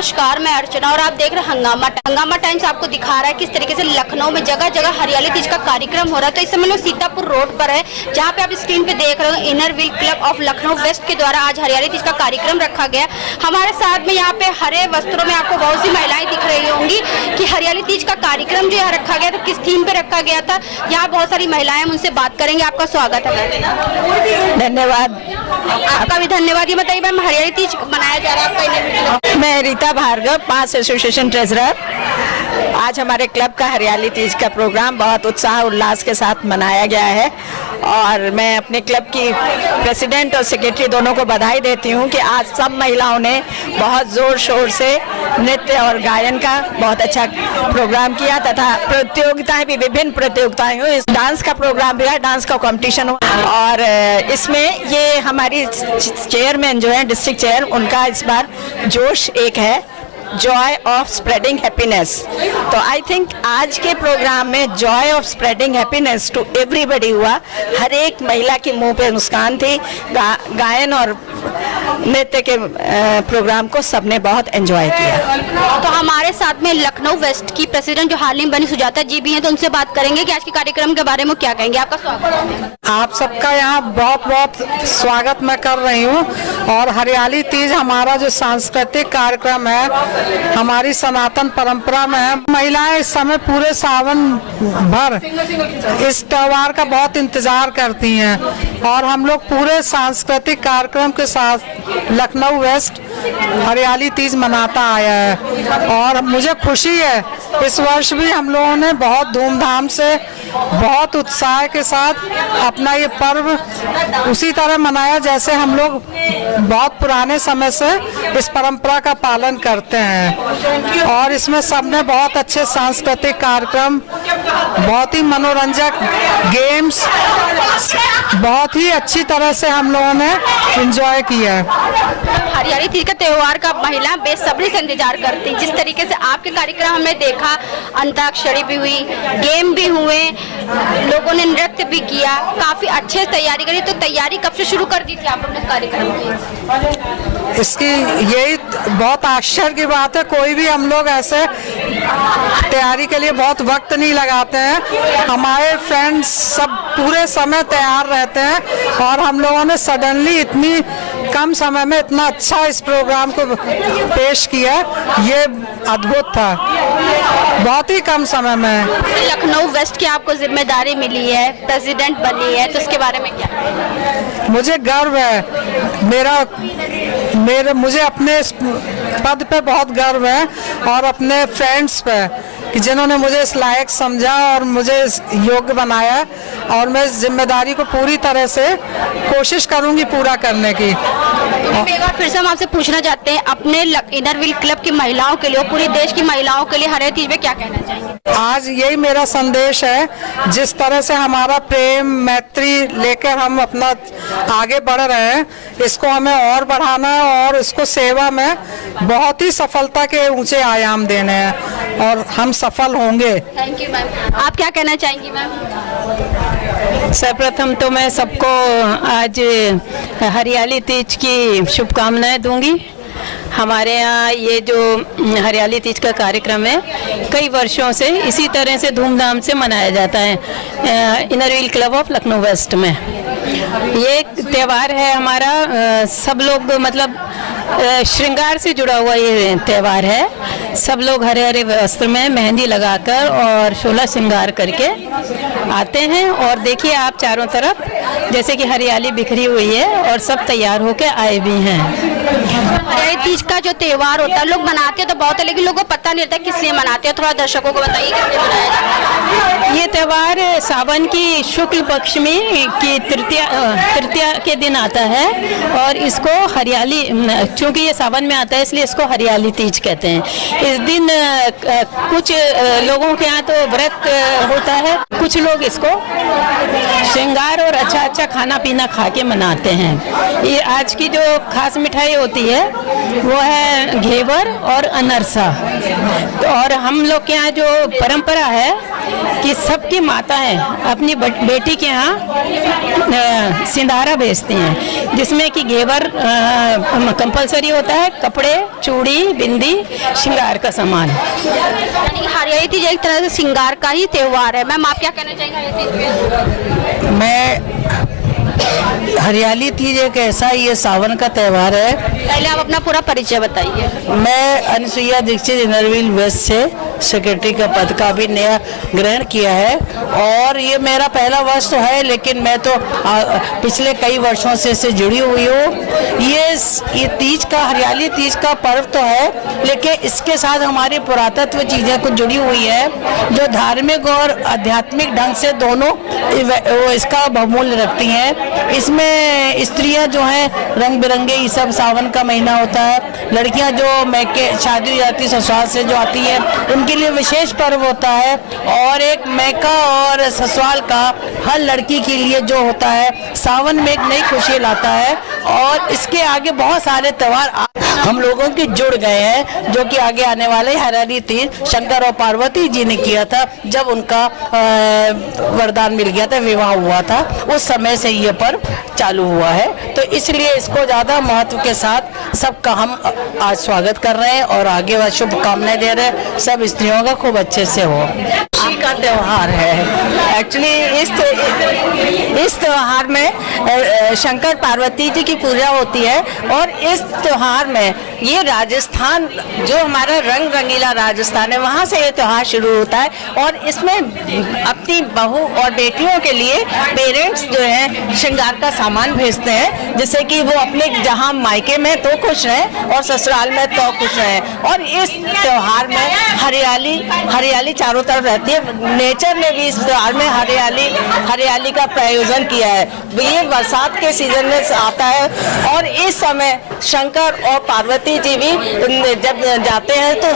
नमस्कार, मैं अर्चना और आप देख रहे हैं हंगामा टाइम्स आपको दिखा रहा है किस तरीके से लखनऊ में जगह जगह हरियाली तीज का कार्यक्रम हो रहा है। तो इस समय लोग सीतापुर रोड पर है, जहां पे आप स्क्रीन पे देख रहे हो Inner Wheel Club of Lucknow West के द्वारा आज हरियाली तीज का कार्यक्रम रखा गया। हमारे साथ में यहाँ पे हरे वस्त्रों में आपको बहुत सी महिलाएं दिख रही होंगी कि हरियाली तीज का कार्यक्रम जो यहाँ रखा गया था किस थीम पे रखा गया था। यहाँ बहुत सारी महिलाएं, उनसे बात करेंगे। आपका स्वागत है। धन्यवाद। आपका भी धन्यवाद। ये बताइए मैम, हरियाली तीज मनाया जा रहा है आपका इनर व्हील क्लब? मैं रीता भार्गव, 5 एसोसिएशन ट्रेजरर। आज हमारे क्लब का हरियाली तीज का प्रोग्राम बहुत उत्साह उल्लास के साथ मनाया गया है और मैं अपने क्लब की प्रेसिडेंट और सेक्रेटरी दोनों को बधाई देती हूं कि आज सब महिलाओं ने बहुत ज़ोर शोर से नृत्य और गायन का बहुत अच्छा प्रोग्राम किया तथा प्रतियोगिताएं भी, विभिन्न प्रतियोगिताएं हुई। डांस का प्रोग्राम भी है, डांस का कंपटीशन हुआ और इसमें ये हमारी चेयरमैन जो है डिस्ट्रिक्ट चेयर, उनका इस बार जोश एक है, जॉय ऑफ स्प्रेडिंग हैप्पीनेस। तो आई थिंक आज के प्रोग्राम में joy of spreading happiness to everybody हुआ। हर एक महिला की मुंह पे मुस्कान थी। गायन और नृत्य के प्रोग्राम को सबने एंजॉय किया। तो हमारे साथ में लखनऊ वेस्ट की प्रेसिडेंट जो हाल ही में बनी सुजाता जी भी हैं, तो उनसे बात करेंगे कि आज के कार्यक्रम के बारे में क्या कहेंगे। आपका स्वागत है। आप सबका यहाँ बहुत बहुत स्वागत मैं कर रही हूँ। और हरियाली तीज हमारा जो सांस्कृतिक कार्यक्रम है, हमारी सनातन परंपरा में है। महिलाएं इस समय पूरे सावन भर इस त्योहार का बहुत इंतजार करती हैं और हम लोग पूरे सांस्कृतिक कार्यक्रम के साथ लखनऊ वेस्ट हरियाली तीज मनाता आया है और मुझे खुशी है इस वर्ष भी हम लोगों ने बहुत धूमधाम से, बहुत उत्साह के साथ अपना ये पर्व उसी तरह मनाया जैसे हम लोग बहुत पुराने समय से इस परंपरा का पालन करते हैं। और इसमें सबने बहुत अच्छे सांस्कृतिक कार्यक्रम, बहुत ही मनोरंजक गेम्स, बहुत ही अच्छी तरह से हम लोगों ने एंजॉय किया है। हरियाली तीज का त्योहार का महिला बेसब्री से इंतजार करती। जिस तरीके से आपके कार्यक्रम हमने देखा, अंताक्षरी भी हुई, गेम भी हुए, लोगों ने नृत्य भी किया, काफी अच्छे से तैयारी करी। तो तैयारी कब से शुरू कर दी थी आप अपने कार्यक्रम की? इसकी यही बहुत आश्चर्य की बात है, कोई भी हम लोग ऐसे तैयारी के लिए बहुत वक्त नहीं लगाते हैं। हमारे फ्रेंड्स सब पूरे समय तैयार रहते हैं और हम लोगों ने सडनली इतनी कम समय में इतना अच्छा इस प्रोग्राम को पेश किया, ये अद्भुत था, बहुत ही कम समय में। लखनऊ वेस्ट की आपको जिम्मेदारी मिली है, प्रेसिडेंट बनी है, तो इसके बारे में क्या? मुझे गर्व है, मुझे अपने इस पद पे बहुत गर्व है और अपने फ्रेंड्स पे कि जिन्होंने मुझे इस लायक समझा और मुझे इस योग्य बनाया और मैं इस जिम्मेदारी को पूरी तरह से कोशिश करूंगी पूरा करने की। एक बार फिर से हम आपसे पूछना चाहते हैं, अपने इनर व्हील क्लब की महिलाओं के लिए और पूरे देश की महिलाओं के लिए हरियाली तीज में क्या कहना चाहेंगे? आज यही मेरा संदेश है, जिस तरह से हमारा प्रेम मैत्री लेकर हम अपना आगे बढ़ रहे हैं, इसको हमें और बढ़ाना है और इसको सेवा में बहुत ही सफलता के ऊंचे आयाम देने हैं और हम सफल होंगे। Thank you ma'am. आप क्या कहना चाहेंगी मैम? सर्वप्रथम तो मैं सबको आज हरियाली तीज की शुभकामनाएं दूंगी। हमारे यहाँ ये जो हरियाली तीज का कार्यक्रम है कई वर्षों से इसी तरह से धूमधाम से मनाया जाता है Inner Wheel Club of Lucknow West में। ये त्यौहार है हमारा, सब लोग मतलब श्रृंगार से जुड़ा हुआ ये त्यौहार है। सब लोग हरे हरे वस्त्र में मेहंदी लगाकर और शोला श्रृंगार करके आते हैं और देखिए आप चारों तरफ जैसे कि हरियाली बिखरी हुई है और सब तैयार होकर आए भी हैं। हरियाली तीज का जो त्योहार होता है लोग मनाते हैं तो बहुत है, लेकिन लोगों को पता नहीं रहता किस लिए मनाते हैं। थोड़ा दर्शकों को बताइए किस लिए मनाया जाता है? ये त्यौहार सावन की शुक्ल पक्ष में की तृतीया के दिन आता है और इसको हरियाली, क्योंकि ये सावन में आता है इसलिए इसको हरियाली तीज कहते हैं। इस दिन कुछ लोगों के यहाँ तो व्रत होता है, कुछ लोग इसको श्रृंगार और अच्छा अच्छा खाना पीना खा के मनाते हैं। ये आज की जो खास मिठाई होती है वो है घेवर और अनरसा। और हम लोग के यहाँ जो परंपरा है कि सबकी माताएं अपनी बेटी के यहाँ सिंधारा भेजती हैं, जिसमें कि घेवर कंपलसरी होता है, कपड़े, चूड़ी, बिंदी, श्रृंगार का सामान। यानी हरियाली तीज एक तरह से श्रृंगार का ही त्योहार है। मैम, आप क्या कहना चाहेंगे हरियाली तीज पे? मैं हरियाली तीज एक ऐसा ये सावन का त्यौहार है। पहले आप अपना पूरा परिचय बताइए। मैं अनुसुईया दीक्षित इनरव्हील वेस्ट से सेक्रेटरी का पद का भी नया ग्रहण किया है और ये मेरा पहला वर्ष तो है, लेकिन मैं तो पिछले कई वर्षों से इससे जुड़ी हुई हूँ। ये तीज का, हरियाली तीज का पर्व तो है, लेकिन इसके साथ हमारी पुरातत्व चीज़ें कुछ जुड़ी हुई है जो धार्मिक और आध्यात्मिक ढंग से दोनों इसका बहुमूल्य रखती हैं। इसमें स्त्रियां जो हैं रंग बिरंगे, ये सब सावन का महीना होता है। लड़कियां जो मैके शादी हो जाती ससुराल से जो आती है उनके लिए विशेष पर्व होता है, और एक मैका और ससुराल का हर लड़की के लिए जो होता है सावन में एक नई खुशी लाता है। और इसके आगे बहुत सारे त्यौहार हम लोगों के जुड़ गए हैं, जो कि आगे आने वाले हरियाली तीज शंकर और पार्वती जी ने किया था जब उनका वरदान मिल गया था, विवाह हुआ था, उस समय से ये पर्व चालू हुआ है। तो इसलिए इसको ज़्यादा महत्व के साथ सबका हम आज स्वागत कर रहे हैं और आगे वह शुभकामनाएं दे रहे हैं सब स्त्रियों का खूब अच्छे से हो। खुशी का त्यौहार है। एक्चुअली इस त्यौहार में शंकर पार्वती जी की पूजा होती है और इस त्यौहार में ये राजस्थान, जो हमारा रंग रंगीला राजस्थान है, वहाँ से ये त्यौहार शुरू होता है। और इसमें अपनी बहू और बेटियों के लिए पेरेंट्स जो है श्रृंगार का सामान भेजते हैं, जिससे कि वो अपने जहाँ मायके में तो खुश रहें और ससुराल में तो खुश रहें। और इस त्यौहार में हरियाली चारों तरफ रहती है। नेचर ने भी इस त्यौहार में हरियाली का प्रायोजन किया है। ये बरसात के सीजन में आता है और इस समय शंकर और पार्वती जी भी जब जाते हैं तो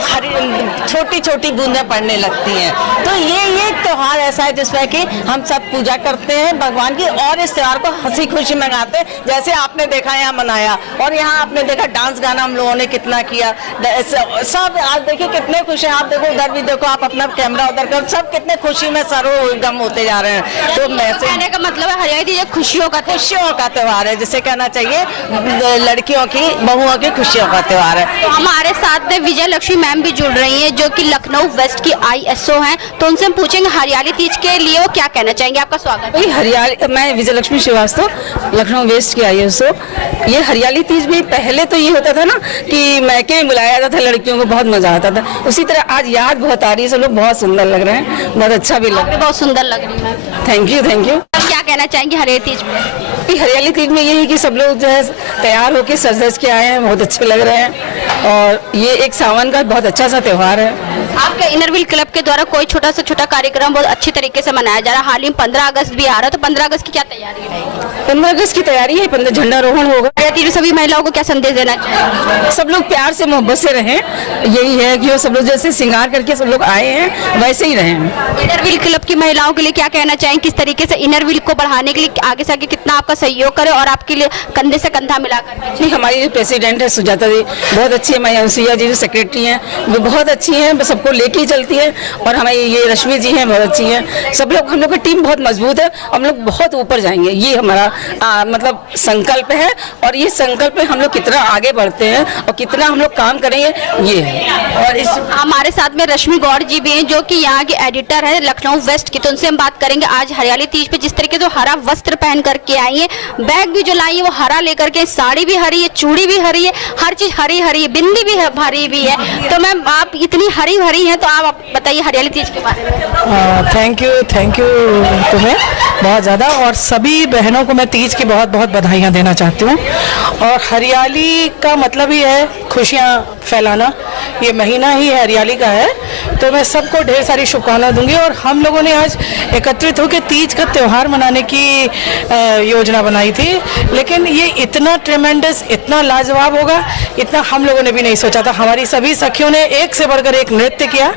छोटी छोटी बूंदें पड़ने लगती हैं। तो ये त्यौहार ऐसा है जिसमें कि हम सब पूजा करते हैं भगवान की और इस त्यौहार को हंसी खुशी मनाते हैं, जैसे आपने देखा यहाँ मनाया। और यहाँ आपने देखा डांस गाना हम लोगों ने कितना किया, सब आज देखिए कितने खुश हैं। आप देखो उधर भी देखो, आप अपना कैमरा उधर करो, सब कितने खुशी में सरोगम होते जा रहे हैं। तो मैं कहने का मतलब है हरियाली तीज खुशियों का त्यौहार है, जिसे कहना चाहिए लड़कियों की, बहुओं की खुशियों का त्यौहार है। तो हमारे साथ में विजय लक्ष्मी मैम भी जुड़ रही हैं, जो कि लखनऊ वेस्ट की ISO हैं। तो उनसे हम पूछेंगे हरियाली तीज के लिए वो क्या कहना चाहेंगे। आपका स्वागत है। मैं विजय लक्ष्मी श्रीवास्तव, लखनऊ वेस्ट की ISO। ये हरियाली तीज भी पहले तो ये होता था ना कि मैके में बुलाया जाता था लड़कियों को, बहुत मजा आता था। उसी तरह आज याद बहुत आ रही है, सब लोग बहुत सुंदर लग रहे हैं, बहुत अच्छा भी लग रहा है। बहुत सुंदर लग रही है। Thank you. क्या कहना चाहेंगे हरियाली तीज में? हरियाली तीज में ये है कि सब लोग जो है तैयार होकर सज के आए हैं, बहुत अच्छे लग रहे हैं और ये एक सावन का बहुत अच्छा सा त्यौहार है। आपके इनरव्हील क्लब के द्वारा कोई छोटा सा कार्यक्रम बहुत अच्छी तरीके से मनाया जा रहा है। हाल ही में 15 अगस्त भी आ रहा है, तो 15 अगस्त की क्या तैयारी रहेगी? 15 अगस्त की तैयारी है, 15 झंडारोहण होगा। सभी महिलाओं को क्या संदेश देना चाहिए? सब लोग प्यार से मोहब्बत से रहें, यही है कि वो सब लोग जैसे श्रृंगार करके सब लोग आए हैं वैसे ही रहें। इनरव्हील क्लब की महिलाओं के लिए क्या कहना चाहेंगे, किस तरीके से इनरव्हील को बढ़ाने के लिए आगे से आगे कितना आपका सहयोग करे और आपके लिए कंधे से कंधा मिलाकर? जी, हमारी जो प्रेसिडेंट है सुजाता जी बहुत अच्छी है, हमारी अनुसुईया जी जो सेक्रेटरी हैं वो बहुत अच्छी हैं, सबको लेके ही चलती है। और हमारी ये रश्मि जी हैं बहुत अच्छी हैं। सब लोग, हम लोग की टीम बहुत मजबूत है, हम लोग बहुत ऊपर जाएंगे, ये हमारा मतलब संकल्प है। और ये संकल्प में हम लोग कितना आगे बढ़ते हैं और कितना हम लोग काम करेंगे, ये है। और इस हमारे साथ में रश्मि गौड़ जी भी हैं, जो कि यहाँ की एडिटर है लखनऊ वेस्ट की। तो उनसे हम बात करेंगे आज हरियाली तीज पे जिस तरीके से हरा वस्त्र पहन करके आई है, बैग भी जो लाई है वो हरा लेकर के, साड़ी भी हरी है, चूड़ी भी हरी है, हर चीज हरी हरी है, बिंदी भी हरी भी है। तो मैम आप इतनी हरी भरी हैं, तो आप बताइए हरियाली तीज के बारे में। थैंक यू तुम्हें बहुत ज़्यादा, और सभी बहनों को मैं तीज की बहुत बहुत बधाइयाँ देना चाहती हूँ। और हरियाली का मतलब ही है खुशियाँ फैलाना, ये महीना ही हरियाली का है। तो मैं सबको ढेर सारी शुभकामनाएं दूंगी। और हम लोगों ने आज एकत्रित होकर तीज का त्यौहार मनाने की योजना बनाई थी, लेकिन ये इतना ट्रेमेंडस, इतना लाजवाब होगा, इतना हम लोगों ने भी नहीं सोचा था। हमारी सभी सखियों ने एक से बढ़कर एक नृत्य किया,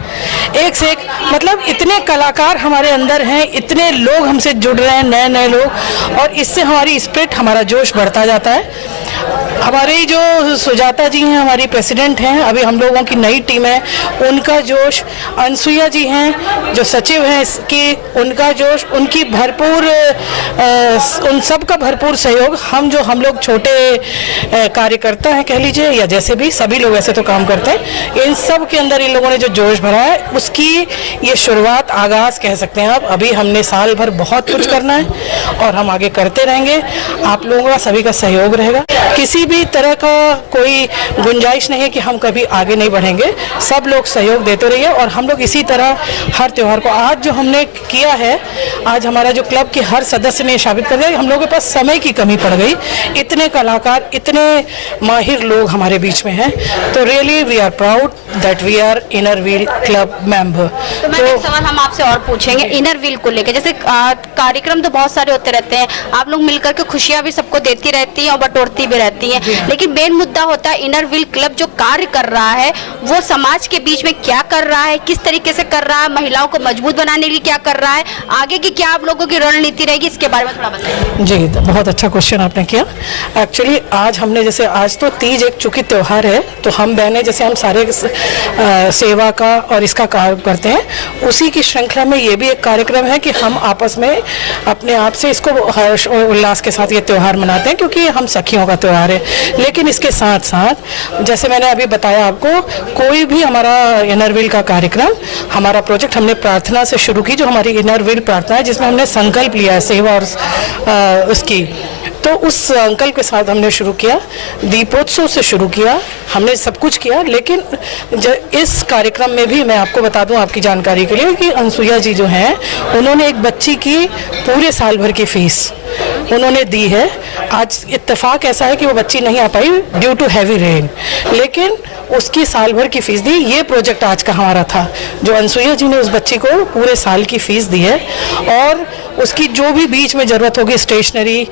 एक से एक, मतलब इतने कलाकार हमारे अंदर हैं, इतने लोग हमसे जुड़ रहे हैं, नए नए लोग, और इससे हमारी स्पिरिट, हमारा जोश बढ़ता जाता है। हमारी जो सुजाता जी हैं, हमारी प्रेसिडेंट हैं, अभी हम लोगों की नई टीम है, उनका जोश, अनसुईया जी हैं जो सचिव हैं इसकी, उनका जोश, उनकी भरपूर उन सब का भरपूर सहयोग, हम लोग छोटे कार्यकर्ता हैं कह लीजिए, या जैसे भी सभी लोग ऐसे तो काम करते हैं, इन सब के अंदर इन लोगों ने जो जोश भरा है उसकी ये शुरुआत, आगाज़ कह सकते हैं आप। अभी हमने साल भर बहुत कुछ करना है और हम आगे करते रहेंगे। आप लोगों का सभी का सहयोग रहेगा, किसी भी तरह का कोई गुंजाइश नहीं है कि हम कभी आगे नहीं बढ़ेंगे। सब लोग सहयोग देते रहिए और हम लोग इसी तरह हर त्यौहार को, आज जो हमने किया है, आज हमारा जो क्लब के हर सदस्य ने साबित कर दिया कि हम लोगों के पास समय की कमी पड़ गई। इतने कलाकार, इतने माहिर लोग हमारे बीच में हैं, तो really we are proud that we are Inner Wheel Club member. तो मैम एक सवाल हम आपसे और पूछेंगे इनर व्हील को लेकर। जैसे कार्यक्रम तो बहुत सारे होते रहते हैं, आप लोग मिलकर के खुशियां भी सबको देती रहती हैं और बटोरती भी रहती हैं, लेकिन मेन मुद्दा होता है इनर व्हील क्लब जो कार्य कर रहा है वो समाज के बीच में क्या कर रहा है, किस तरीके से कर रहा है, महिलाओं को मजबूत बनाने के लिए क्या कर रहा है, आगे की क्या आप लोगों की रणनीति रहेगी, इसके बारे में थोड़ा बताइए। जी, बहुत अच्छा क्वेश्चन आपने किया। एक्चुअली आज हमने, जैसे आज तो तीज एक चूंकि त्यौहार है, तो हम बहनें जैसे हम सारे सेवा का और इसका कार्य करते हैं, उसी की श्रृंखला में ये भी एक कार्यक्रम है कि हम आपस में अपने आप से इसको हर्ष और उल्लास के साथ ये त्यौहार मनाते हैं, क्योंकि हम सखियों का त्यौहार है। लेकिन इसके साथ साथ जैसे मैंने अभी बताया आपको, कोई भी हमारा इनर व्हील का कार्यक्रम, हमारा प्रोजेक्ट हमने प्रार्थना से शुरू की, जो हमारी इनर व्हील प्रार्थना है, जिसमें हमने संकल्प लिया है सेवा और उसकी, तो उस संकल्प के साथ हमने शुरू किया, दीपोत्सव से शुरू किया, हमने सब कुछ किया। लेकिन इस कार्यक्रम में भी मैं आपको बता दूं आपकी जानकारी के लिए कि अनसुईया जी जो हैं, उन्होंने एक बच्ची की पूरे साल भर की फीस उन्होंने दी है। आज इत्तेफाक ऐसा है कि वो बच्ची नहीं आ पाई ड्यू टू हैवी रेन, लेकिन उसकी साल भर की फीस दी। ये प्रोजेक्ट आज का हमारा था, जो अनसुईया जी ने उस बच्ची को पूरे साल की फीस दी है, और उसकी जो भी बीच में ज़रूरत होगी, stationery,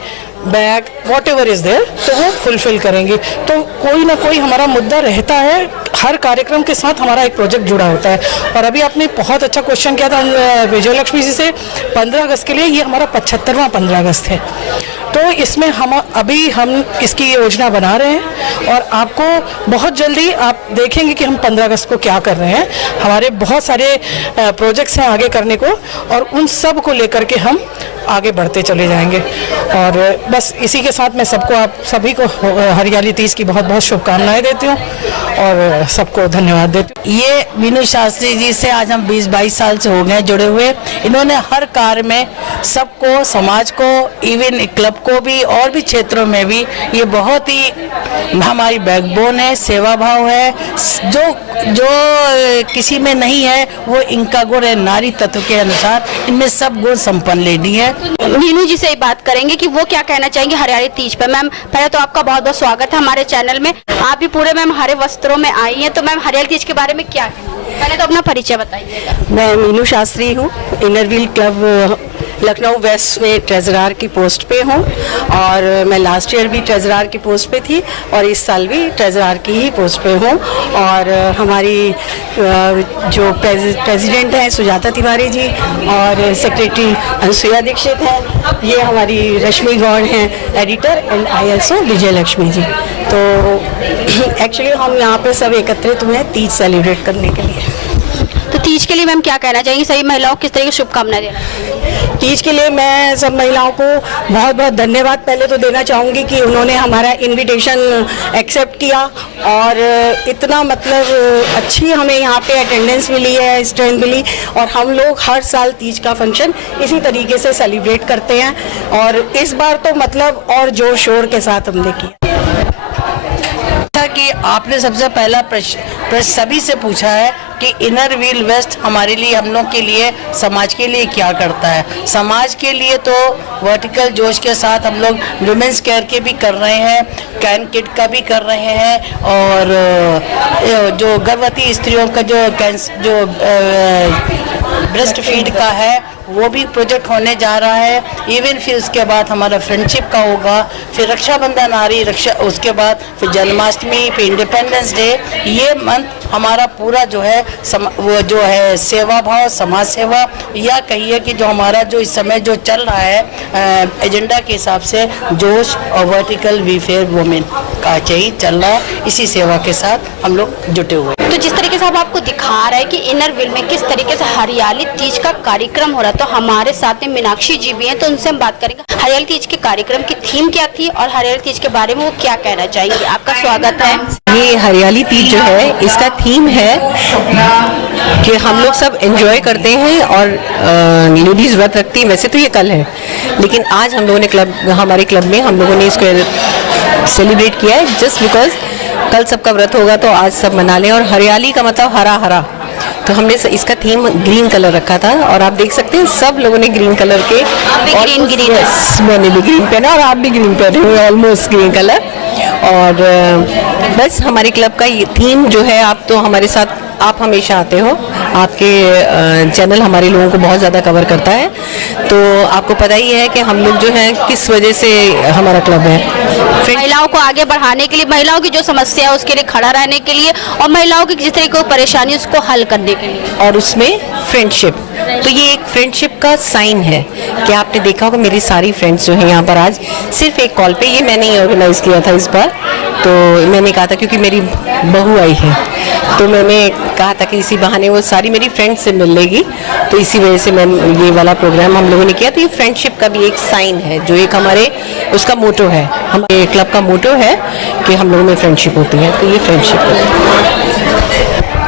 bag, whatever is there, तो वो फुलफिल करेंगे। तो कोई ना कोई हमारा मुद्दा रहता है, हर कार्यक्रम के साथ हमारा एक प्रोजेक्ट जुड़ा होता है। और अभी आपने बहुत अच्छा क्वेश्चन किया था विजयलक्ष्मी जी से, 15 अगस्त के लिए, ये हमारा 75वां 15 अगस्त है। तो इसमें हम इसकी योजना बना रहे हैं और आपको बहुत जल्दी आप देखेंगे कि हम 15 अगस्त को क्या कर रहे हैं। हमारे बहुत सारे प्रोजेक्ट्स हैं आगे करने को, और उन सब को लेकर के हम आगे बढ़ते चले जाएंगे। और बस इसी के साथ मैं सबको, आप सभी को हरियाली तीज की बहुत बहुत शुभकामनाएं देती हूँ और सबको धन्यवाद देती हूँ। ये मीनू शास्त्री जी से आज हम 20-22 साल से हो गए जुड़े हुए। इन्होंने हर कार्य में सबको, समाज को, इवन क्लब को भी और भी क्षेत्रों में भी, ये बहुत ही हमारी बैकबोन है, सेवा भाव है, जो किसी में नहीं है वो इनका गुण है। नारी तत्व के अनुसार इनमें सब गुण संपन्न लेडी है। मीनू जी से ही बात करेंगे कि वो क्या कहना चाहेंगे हरियाली तीज पर। मैम पहले तो आपका बहुत बहुत स्वागत है हमारे चैनल में। आप भी पूरे मैम हरे वस्त्रों में आई हैं, तो मैम हरियाली तीज के बारे में क्या कहना, पहले तो अपना परिचय बताइएगा। मैं मीनू शास्त्री हूँ, Inner Wheel Club Lucknow West में ट्रेजरार की पोस्ट पे हूँ, और मैं लास्ट ईयर भी ट्रेजरार की पोस्ट पे थी और इस साल भी ट्रेजरार की ही पोस्ट पे हूँ। और हमारी जो प्रेसिडेंट हैं सुजाता तिवारी जी, और सेक्रेटरी अनसुईया दीक्षित हैं, ये हमारी रश्मि गौड़ हैं editor, and I also Vijayalakshmi ji. तो एक्चुअली हम यहाँ पे सब एकत्रित हुए हैं तीज सेलिब्रेट करने के लिए। तो तीज के लिए मैम क्या कहना चाहेंगे, सभी महिलाओं को किस तरह की शुभकामनाएं देना? तीज के लिए मैं सब महिलाओं को बहुत बहुत धन्यवाद पहले तो देना चाहूँगी कि उन्होंने हमारा इनविटेशन एक्सेप्ट किया, और इतना मतलब अच्छी हमें यहाँ पे अटेंडेंस मिली है, स्ट्रेंथ मिली, और हम लोग हर साल तीज का फंक्शन इसी तरीके से सेलिब्रेट करते हैं, और इस बार तो मतलब और जोर शोर के साथ हमने किया। कि आपने सबसे पहला प्रश्न सभी से पूछा है कि इनर व्हील वेस्ट हमारे लिए, हम लोग के लिए, समाज के लिए क्या करता है। समाज के लिए तो वर्टिकल जोश के साथ हम लोग वुमेन्स केयर के भी कर रहे हैं, कैन किट का भी कर रहे हैं, और जो गर्भवती स्त्रियों का जो ब्रेस्ट फीड का है, वो भी प्रोजेक्ट होने जा रहा है। इवन फिर उसके बाद हमारा फ्रेंडशिप का होगा, फिर रक्षाबंधन आ रही रक्षा, उसके बाद फिर जन्माष्टमी, फिर इंडिपेंडेंस डे। ये मंथ हमारा पूरा जो है वो जो है सेवा भाव, समाज सेवा, या कहिए कि जो हमारा जो इस समय जो चल रहा है एजेंडा के हिसाब से जोश और वर्टिकल वेलफेयर वुमेन का चाहिए चल रहा है। इसी सेवा के साथ हम लोग जुटे हुए हैं। तो जिस तरीके से हम आपको दिखा रहे हैं कि इनर व्हील में किस तरीके से हरियाली तीज का कार्यक्रम हो रहा है, तो हमारे साथ में मीनाक्षी जी भी हैं, तो उनसे हम बात करेंगे हरियाली तीज के कार्यक्रम की थीम क्या थी और हरियाली तीज के बारे में वो क्या कहना चाहेंगे। आपका स्वागत है। ये हरियाली तीज जो है इसका थीम है कि हम लोग सब एंजॉय करते हैं और लेडीज व्रत रखती है। वैसे तो ये कल है, लेकिन आज हम लोगों ने हमारे क्लब में हम लोगों ने इसको सेलिब्रेट किया है जस्ट बिकॉज कल सबका व्रत होगा तो आज सब मना लें। और हरियाली का मतलब हरा हरा, तो हमने इसका थीम ग्रीन कलर रखा था और आप देख सकते हैं सब लोगों ने ग्रीन कलर के, मैंने भी ग्रीन पहना और आप भी ग्रीन पहने हुए, ऑलमोस्ट ग्रीन कलर। और बस हमारे क्लब का ये थीम जो है, आप तो हमारे साथ आप हमेशा आते हो, आपके चैनल हमारे लोगों को बहुत ज़्यादा कवर करता है, तो आपको पता ही है कि हम लोग जो हैं किस वजह से हमारा क्लब है। महिलाओं को आगे बढ़ाने के लिए, महिलाओं की जो समस्या है उसके लिए खड़ा रहने के लिए, और महिलाओं की जिस तरह की परेशानी उसको हल करने के लिए, और उसमें फ्रेंडशिप। तो ये एक फ्रेंडशिप का साइन है कि आपने देखा होगा मेरी सारी फ्रेंड्स जो हैं यहाँ पर आज सिर्फ एक कॉल पे, ये मैंने ही ऑर्गेनाइज किया था इस बार। तो मैंने कहा था क्योंकि मेरी बहू आई है, तो मैंने कहा था कि इसी बहाने वो सारी मेरी फ्रेंड्स से मिल लेगी, तो इसी वजह से मैं ये वाला प्रोग्राम हम लोगों ने किया। तो ये फ्रेंडशिप का भी एक साइन है, जो एक हमारे उसका मोटो है, हमारे क्लब का मोटो है कि हम लोगों में फ्रेंडशिप होती है, तो ये फ्रेंडशिप है।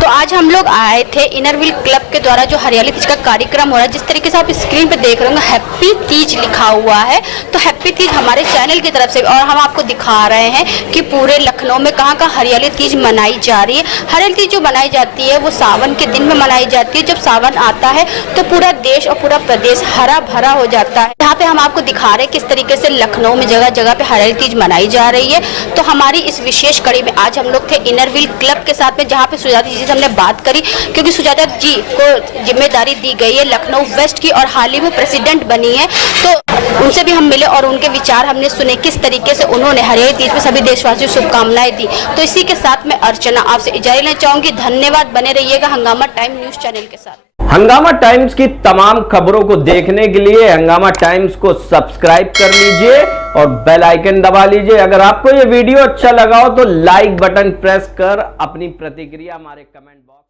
तो आज हम लोग आए थे इनर व्हील क्लब के द्वारा जो हरियाली तीज का कार्यक्रम हो रहा है। जिस तरीके से आप स्क्रीन पे देख रहे होंगे हैप्पी तीज लिखा हुआ है, तो हैप्पी तीज हमारे चैनल की तरफ से, और हम आपको दिखा रहे हैं कि पूरे लखनऊ में कहाँ कहाँ हरियाली तीज मनाई जा रही है। हरियाली तीज जो मनाई जाती है वो सावन के दिन में मनाई जाती है। जब सावन आता है तो पूरा देश और पूरा प्रदेश हरा भरा हो जाता है। यहाँ पे हम आपको दिखा रहे हैं किस तरीके से लखनऊ में जगह जगह पे हरियाली तीज मनाई जा रही है। तो हमारी इस विशेष कड़ी में आज हम लोग थे इनर व्हील क्लब के साथ में, जहाँ पे सुजाता जी से हमने बात करी, क्योंकि सुजाता जी को जिम्मेदारी दी गई है लखनऊ वेस्ट की और हाल ही में प्रेसिडेंट बनी है। तो उनसे भी हम मिले और उनके विचार हमने सुने, किस तरीके से उन्होंने हरियाली तीज में सभी देशवासियों को शुभकामनाएं दी। तो इसी के साथ मैं अर्चना आपसे इजाजत लेना चाहूंगी। धन्यवाद, बने रहिएगा हंगामा टाइम न्यूज चैनल के साथ। हंगामा टाइम्स की तमाम खबरों को देखने के लिए हंगामा टाइम्स को सब्सक्राइब कर लीजिए और बेल आइकन दबा लीजिए। अगर आपको ये वीडियो अच्छा लगा हो तो लाइक बटन प्रेस कर अपनी प्रतिक्रिया हमारे कमेंट बॉक्स